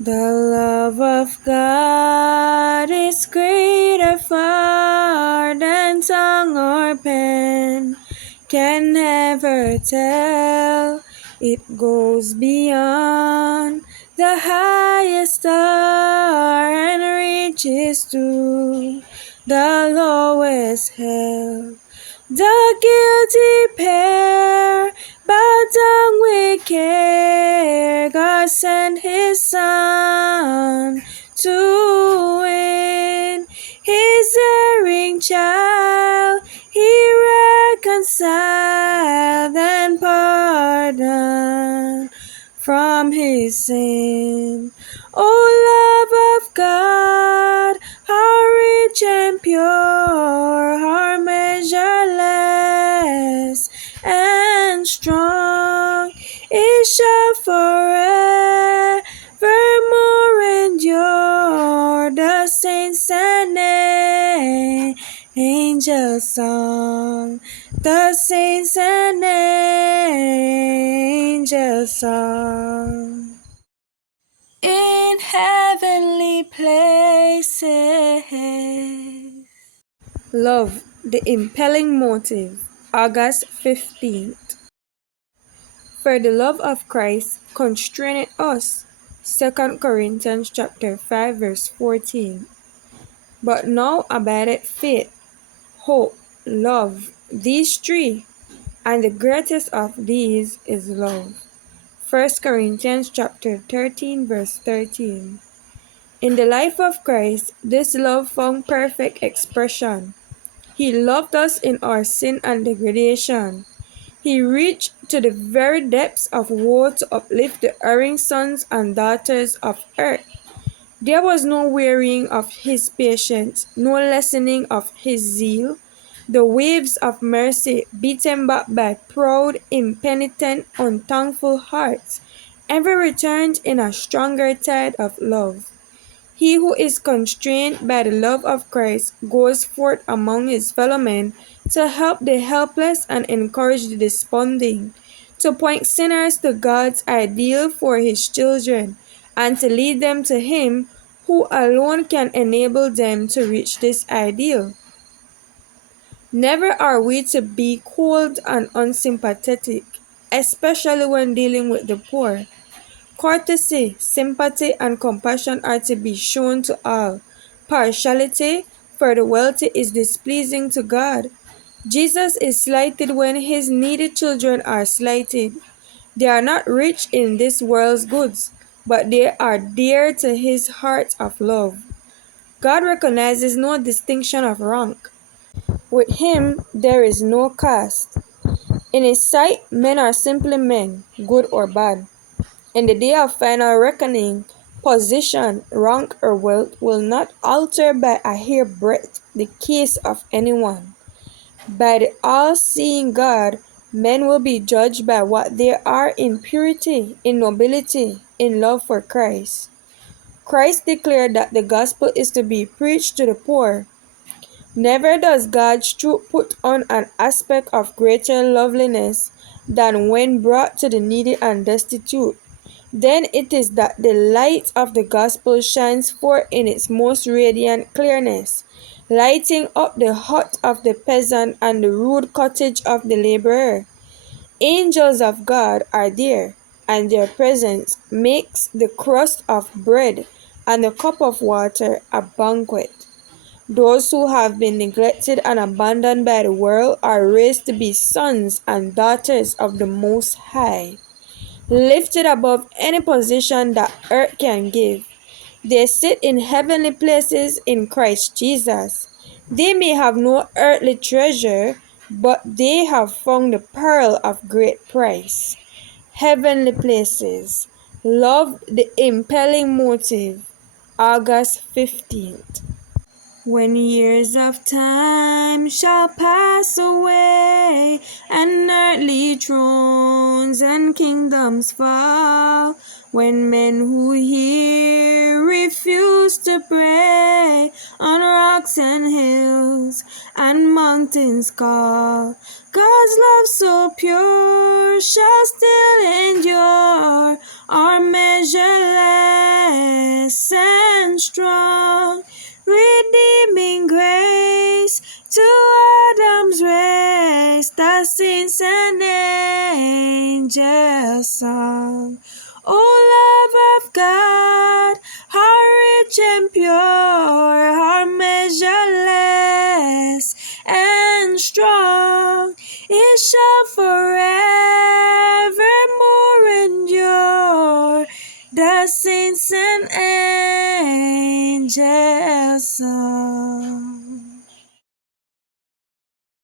The love of God is greater far than tongue or pen can never tell. It goes beyond the highest star and reaches to the lowest hell. The guilty pair bow down with care. God sent His Son to win His erring child. He reconciled and pardoned from his sin. O love of God, how rich and pure, how measureless and strong, it shall forevermore endure. The saints and angels song, the saints and angels song. In heavenly places. Love, the impelling motive. August 15th. For the love of Christ constraineth us. 2 Corinthians chapter 5 verse 14. But now abideth faith, hope, love, these three, and the greatest of these is love. 1 Corinthians chapter 13 verse 13. In the life of Christ, this love found perfect expression. He loved us in our sin and degradation. He reached to the very depths of woe to uplift the erring sons and daughters of earth. There was no wearying of His patience, no lessening of His zeal. The waves of mercy, beaten back by proud, impenitent, unthankful hearts, ever returned in a stronger tide of love. He who is constrained by the love of Christ goes forth among his fellow men to help the helpless and encourage the desponding, to point sinners to God's ideal for His children, and to lead them to Him who alone can enable them to reach this ideal. Never are we to be cold and unsympathetic, especially when dealing with the poor. Courtesy, sympathy, and compassion are to be shown to all. Partiality for the wealthy is displeasing to God. Jesus is slighted when His needy children are slighted. They are not rich in this world's goods, but they are dear to His heart of love. God recognizes no distinction of rank. With Him there is no caste. In His sight, men are simply men, good or bad. In the day of final reckoning, position, rank, or wealth will not alter by a hairbreadth the case of anyone. By the all-seeing God, men will be judged by what they are in purity, in nobility, in love for Christ. Christ declared that the gospel is to be preached to the poor. Never does God's truth put on an aspect of greater loveliness than when brought to the needy and destitute. Then it is that the light of the gospel shines forth in its most radiant clearness, lighting up the hut of the peasant and the rude cottage of the laborer. Angels of God are there, and their presence makes the crust of bread and the cup of water a banquet. Those who have been neglected and abandoned by the world are raised to be sons and daughters of the Most High, lifted above any position that earth can give. They sit in heavenly places in Christ Jesus. They may have no earthly treasure, but they have found the pearl of great price. Heavenly places. Love, the impelling motive. August 15th. When years of time shall pass away, and earthly thrones and kingdoms fall, when men who hear refuse to pray, on rocks and hills and mountains call, God's love so pure shall still endure, our measureless and strong, redeeming grace to Adam's race, the saints and angels song. O love of God, how rich and pure, how measureless and strong, it shall forevermore endure, the saints and angels song.